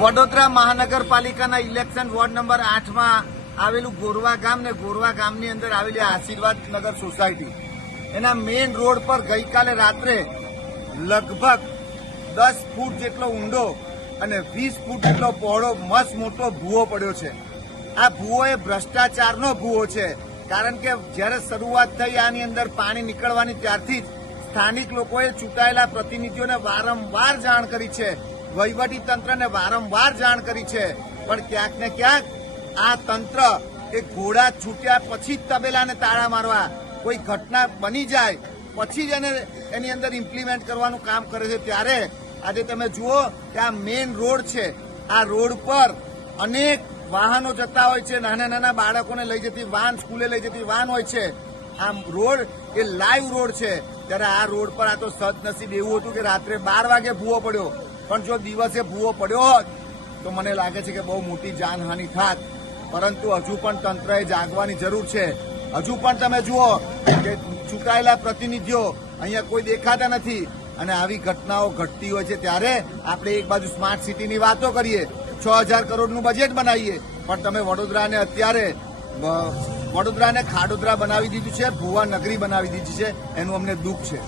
વડોદરા મહાનગરપાલિકાના election ward number 8 માં આવેલું ગોરવા ગામ ને ગોરવા ગામની અંદર આવેલી આશીર્વાદ નગર સોસાયટી એના મેઇન રોડ પર ગઈકાલે રાત્રે લગભગ 10 ફૂટ જેટલો ઊંડો અને 20 ફૂટ જેટલો પહોળો મસ્ત મોટો ભૂવો પડ્યો છે। આ ભૂવો એ ભ્રષ્ટાચારનો ભૂવો છે, કારણ કે જ્યારે શરૂઆત થઈ આની અંદર પાણી નીકળવાની ત્યારથી જ સ્થાનિક લોકોએ ચૂંટાયેલા પ્રતિનિધિઓને વારંવાર જાણ કરી છે, વહીવટી તંત્રને વારંવાર જાણ કરી છે, પણ ક્યાંક ને ક્યાંક આ તંત્ર એ ઘોડા છૂટ્યા પછી જ તબેલાને તાળા મારવા, કોઈ ઘટના બની જાય પછી જ એની અંદર ઇમ્પ્લિમેન્ટ કરવાનું કામ કરે છે। ત્યારે આજે તમે જુઓ કે આ મેઇન રોડ છે, આ રોડ પર અનેક વાહનો જતા હોય છે, નાના નાના બાળકોને લઈ જતી વાન, સ્કૂલે લઈ જતી વાન હોય છે। આ રોડ એ લાઈવ રોડ છે, ત્યારે આ રોડ પર આ તો સદનસીબ એવું હતું કે રાત્રે 12 વાગે ભૂવો પડ્યો, પણ જો દિવસે ભૂવો પડ્યો હોત તો મને લાગે છે કે બહુ મોટી જાનહાનિ થાત। પરંતુ હજુ પણ તંત્રએ જાગવાની જરૂર છે। હજુ પણ તમે જુઓ કે ચૂંટાયેલા પ્રતિનિધિઓ અહીંયા કોઈ દેખાતા નથી અને આવી ઘટનાઓ ઘટતી હોય છે। ત્યારે આપણે એક બાજુ સ્માર્ટ સિટીની વાતો કરીએ, 6000 કરોડનું બજેટ બનાવીએ, પણ તમે વડોદરાને અત્યારે ખાડોદરા બનાવી દીધું છે, ભૂવા નગરી બનાવી દીધી છે, એનું અમને દુઃખ છે।